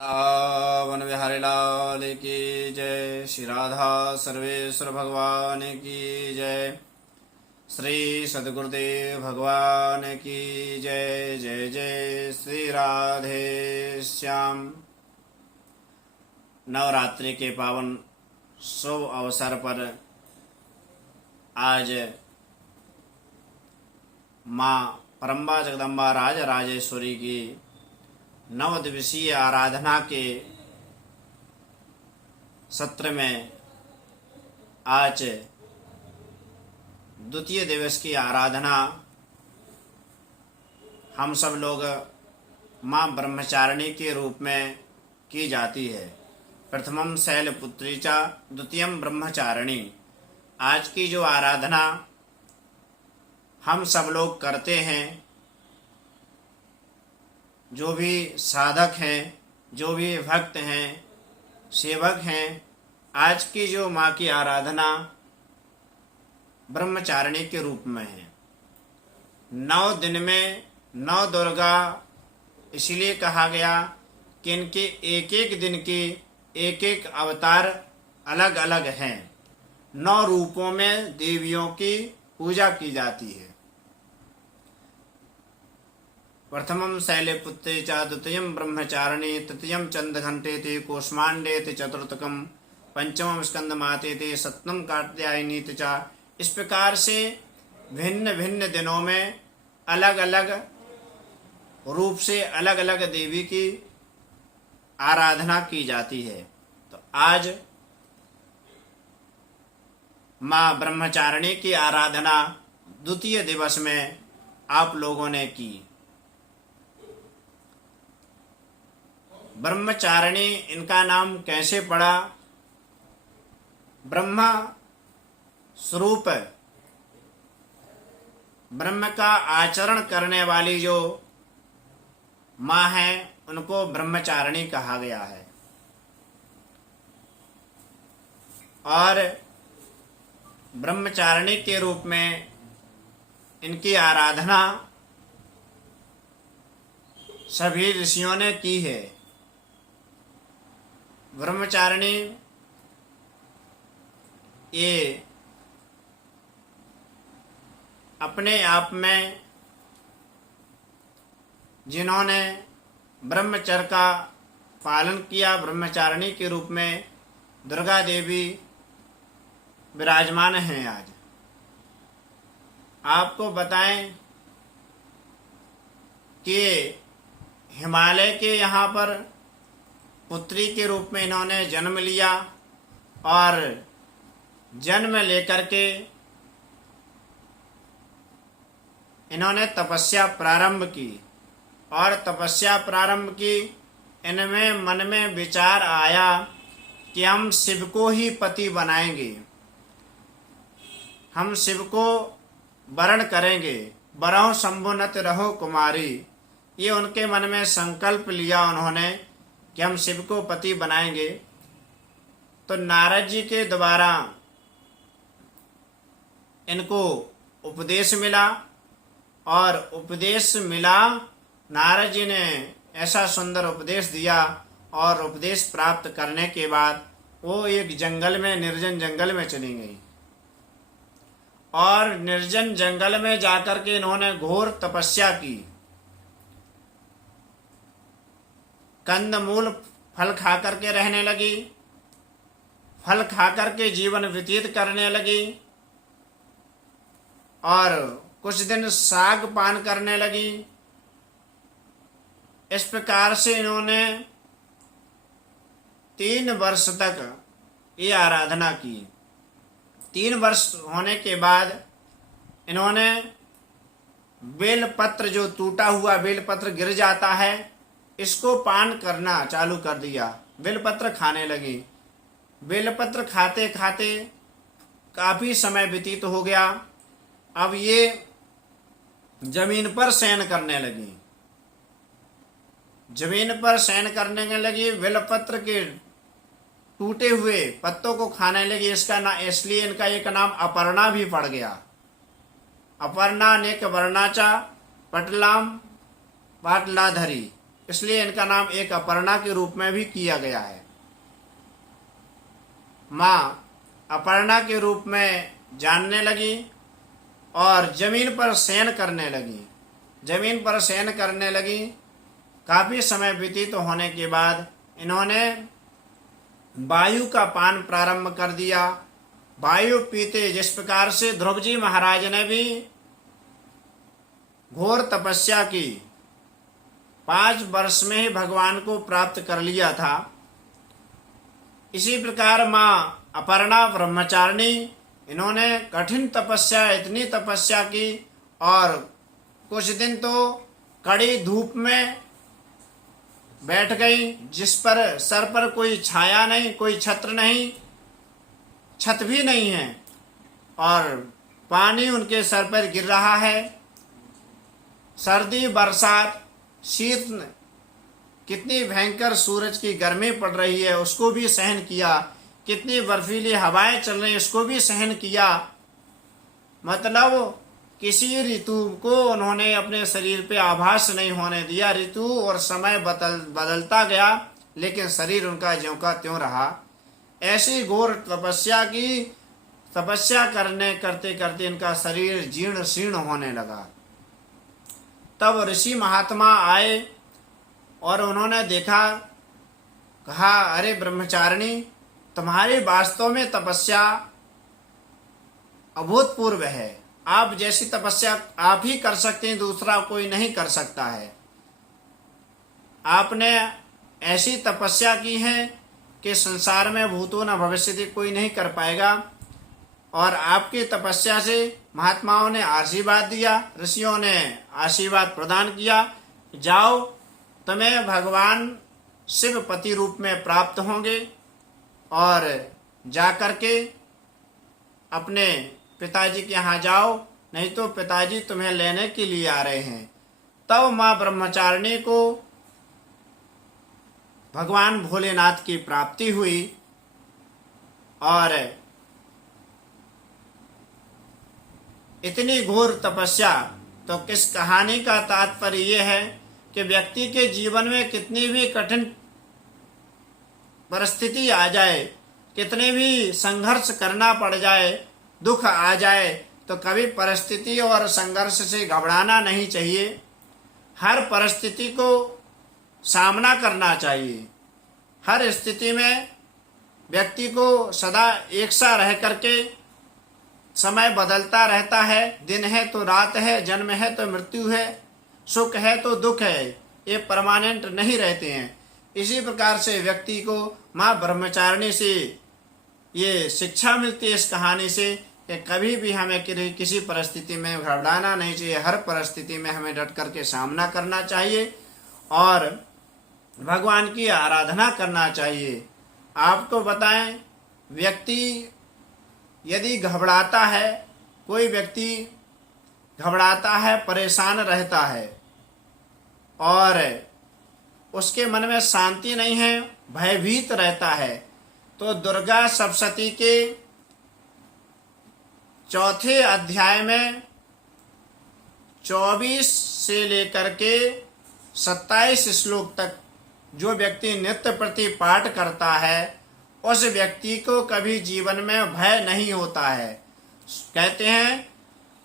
One Bihari लाल की जय। श्री राधा सर्वेश्वर भगवान की जय। श्री सद्गुरुदेव भगवान की जय। जय जय श्री राधे श्याम। नवरात्रि के पावन शुभ अवसर पर आज माँ परम्बा जगदम्बा राज राजेश्वरी की नव दिवसीय आराधना के सत्र में आज द्वितीय दिवस की आराधना हम सब लोग माँ ब्रह्मचारिणी के रूप में की जाती है। प्रथमम शैलपुत्री च द्वितीयम ब्रह्मचारिणी। आज की जो आराधना हम सब लोग करते हैं, जो भी साधक हैं, जो भी भक्त हैं, सेवक हैं, आज की जो माँ की आराधना ब्रह्मचारिणी के रूप में है। 9 दिन में 9 दुर्गा इसलिए कहा गया कि इनके एक एक दिन के एक एक अवतार अलग अलग हैं। 9 रूपों में देवियों की पूजा की जाती है। प्रथमं शैलपुत्री च द्वितीयं ब्रह्मचारिणी तृतीयं चंद्रघंटेति कूष्मांडेति चतुर्थकम पंचमं स्कंदमातेति सप्तमं कात्यायनीति च। इस प्रकार से भिन्न भिन्न दिनों में अलग अलग रूप से अलग अलग देवी की आराधना की जाती है। तो आज माँ ब्रह्मचारिणी की आराधना द्वितीय दिवस में आप लोगों ने की। ब्रह्मचारिणी इनका नाम कैसे पड़ा? ब्रह्मा स्वरूप ब्रह्म का आचरण करने वाली जो माँ है, उनको ब्रह्मचारिणी कहा गया है। और ब्रह्मचारिणी के रूप में इनकी आराधना सभी ऋषियों ने की है। ब्रह्मचारिणी ये अपने आप में जिन्होंने ब्रह्मचर्य का पालन किया, ब्रह्मचारिणी के रूप में दुर्गा देवी विराजमान हैं। आज आपको बताएं कि हिमालय के यहाँ पर पुत्री के रूप में इन्होंने जन्म लिया और जन्म लेकर के इन्होंने तपस्या प्रारंभ की। और तपस्या प्रारंभ की, इनमें मन में विचार आया कि हम शिव को ही पति बनाएंगे, हम शिव को वरण करेंगे। बरहु शंभुनत रहो कुमारी, ये उनके मन में संकल्प लिया उन्होंने कि हम शिव को पति बनाएंगे। तो नारद जी के द्वारा इनको उपदेश मिला, और उपदेश मिला, नारद जी ने ऐसा सुंदर उपदेश दिया। और उपदेश प्राप्त करने के बाद वो एक जंगल में, निर्जन जंगल में चली गई। और निर्जन जंगल में जाकर के इन्होंने घोर तपस्या की। कंदमूल फल खा करके रहने लगी, फल खा करके जीवन व्यतीत करने लगी, और कुछ दिन साग पान करने लगी। इस प्रकार से इन्होंने 3 वर्ष तक ये आराधना की। 3 वर्ष होने के बाद इन्होंने बेलपत्र, जो टूटा हुआ बेलपत्र गिर जाता है, इसको पान करना चालू कर दिया। बेलपत्र खाने लगी। बेलपत्र खाते खाते काफी समय व्यतीत हो गया। अब ये जमीन पर शयन करने लगी। जमीन पर शयन करने लगी, बेलपत्र के टूटे हुए पत्तों को खाने लगी। इसलिए इनका एक नाम अपर्णा भी पड़ गया। अपर्णा नेक वर्णाचा पटलाम पाटलाधरी। इसलिए इनका नाम एक अपर्णा के रूप में भी किया गया है। माँ अपर्णा के रूप में जानने लगी और जमीन पर शयन करने लगी। जमीन पर शयन करने लगी। काफी समय व्यतीत होने के बाद इन्होंने वायु का पान प्रारंभ कर दिया। वायु पीते जिस प्रकार से ध्रुव जी महाराज ने भी घोर तपस्या की, 5 वर्ष में ही भगवान को प्राप्त कर लिया था, इसी प्रकार माँ अपर्णा ब्रह्मचारिणी इन्होंने कठिन तपस्या, इतनी तपस्या की और कुछ दिन तो कड़ी धूप में बैठ गई, जिस पर सर पर कोई छाया नहीं, कोई छत्र नहीं, छत भी नहीं है और पानी उनके सर पर गिर रहा है। सर्दी, बरसात, शीत, कितनी भयंकर सूरज की गर्मी पड़ रही है उसको भी सहन किया, कितनी बर्फीली हवाएं चल रही उसको भी सहन किया। मतलब किसी ऋतु को उन्होंने अपने शरीर पे आभास नहीं होने दिया। ऋतु और समय बदलता गया लेकिन शरीर उनका ज्यों का त्यों रहा। ऐसी घोर तपस्या की, तपस्या करते करते इनका शरीर जीर्ण शीर्ण होने लगा। तब ऋषि महात्मा आए और उन्होंने देखा, कहा, अरे ब्रह्मचारिणी, तुम्हारी वास्तव में तपस्या अभूतपूर्व है। आप जैसी तपस्या आप ही कर सकते हैं, दूसरा कोई नहीं कर सकता है। आपने ऐसी तपस्या की है कि संसार में भूतो न भविष्यति कोई नहीं कर पाएगा। और आपकी तपस्या से महात्माओं ने आशीर्वाद दिया, ऋषियों ने आशीर्वाद प्रदान किया, जाओ तुम्हें भगवान शिव पति रूप में प्राप्त होंगे और जाकर के अपने पिताजी के यहाँ जाओ, नहीं तो पिताजी तुम्हें लेने के लिए आ रहे हैं। तब माँ ब्रह्मचारिणी को भगवान भोलेनाथ की प्राप्ति हुई और इतनी घोर तपस्या। तो किस कहानी का तात्पर्य यह है कि व्यक्ति के जीवन में कितनी भी कठिन परिस्थिति आ जाए, कितने भी संघर्ष करना पड़ जाए, दुख आ जाए, तो कभी परिस्थिति और संघर्ष से घबराना नहीं चाहिए। हर परिस्थिति को सामना करना चाहिए। हर स्थिति में व्यक्ति को सदा एक सा रह करके, समय बदलता रहता है, दिन है तो रात है, जन्म है तो मृत्यु है, सुख है तो दुख है, ये परमानेंट नहीं रहते हैं। इसी प्रकार से व्यक्ति को माँ ब्रह्मचारिणी से ये शिक्षा मिलती है इस कहानी से कि कभी भी हमें किसी परिस्थिति में घबराना नहीं चाहिए। हर परिस्थिति में हमें डट करके सामना करना चाहिए और भगवान की आराधना करना चाहिए। आपको बताएं, व्यक्ति यदि घबराता है, कोई व्यक्ति घबराता है, परेशान रहता है और उसके मन में शांति नहीं है, भयभीत रहता है, तो दुर्गा सप्तशती के 4थे अध्याय में 24 से लेकर के 27 श्लोक तक जो व्यक्ति नित्य प्रति पाठ करता है उस व्यक्ति को कभी जीवन में भय नहीं होता है। कहते हैं,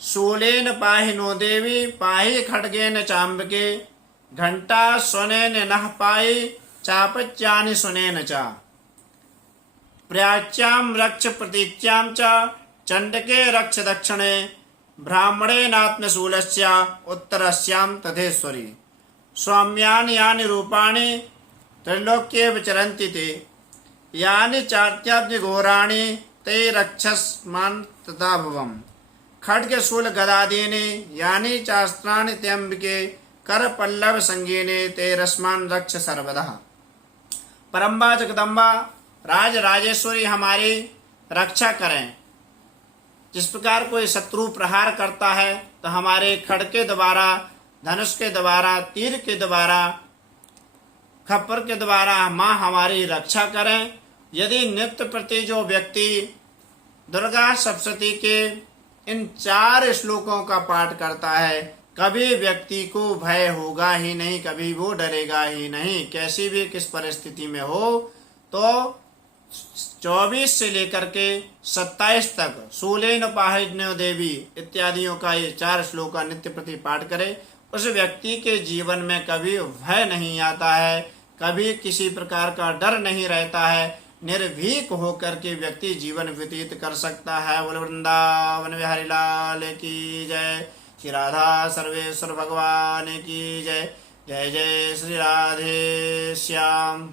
शूलेन पाहि नो देवी पाहि खड्गेन चाम्बके घंटा सुनेन नः पाहि चापच्यानि सुनेन च प्रयाच्याम रक्ष प्रतीच्याम च चंडके रक्ष दक्षिणे ब्राह्मणेनात्मशूलस्य उत्तरस्याम तथेश्वरी सौम्यानि यानि रूपाणि त्रैलोक्ये विचरन्ति ते यानि चात्याब्ज घोराणि ते रक्षस्मान तथा भवम खड्ग शूल गदादीनि यानि चास्त्राणि त्यम्बिके कर पल्लव संगीने ते रस्मान रक्ष सर्वदा। परम्बा जगदम्बा राज राजेश्वरी हमारी रक्षा करें। जिस प्रकार कोई शत्रु प्रहार करता है तो हमारे खड्ग के द्वारा, धनुष के द्वारा, तीर के द्वारा, खप्पर के द्वारा माँ हमारी रक्षा करें। यदि नित्य प्रति जो व्यक्ति दुर्गा सप्तशती के इन 4 श्लोकों का पाठ करता है कभी व्यक्ति को भय होगा ही नहीं, कभी वो डरेगा ही नहीं, कैसी भी किस परिस्थिति में हो। तो 24 से लेकर के 27 तक शूलेन पाहिन्यो देवी इत्यादियों का ये 4 श्लोक का नित्य प्रति पाठ करे। उस व्यक्ति के जीवन में कभी भय नहीं आता है, कभी किसी प्रकार का डर नहीं रहता है, निर्भीक होकर के व्यक्ति जीवन व्यतीत कर सकता है। बोल वृंदावन बिहारी लाल की जय। श्री राधा सर्वेश्वर भगवान की जय। जय जय श्री राधे श्याम।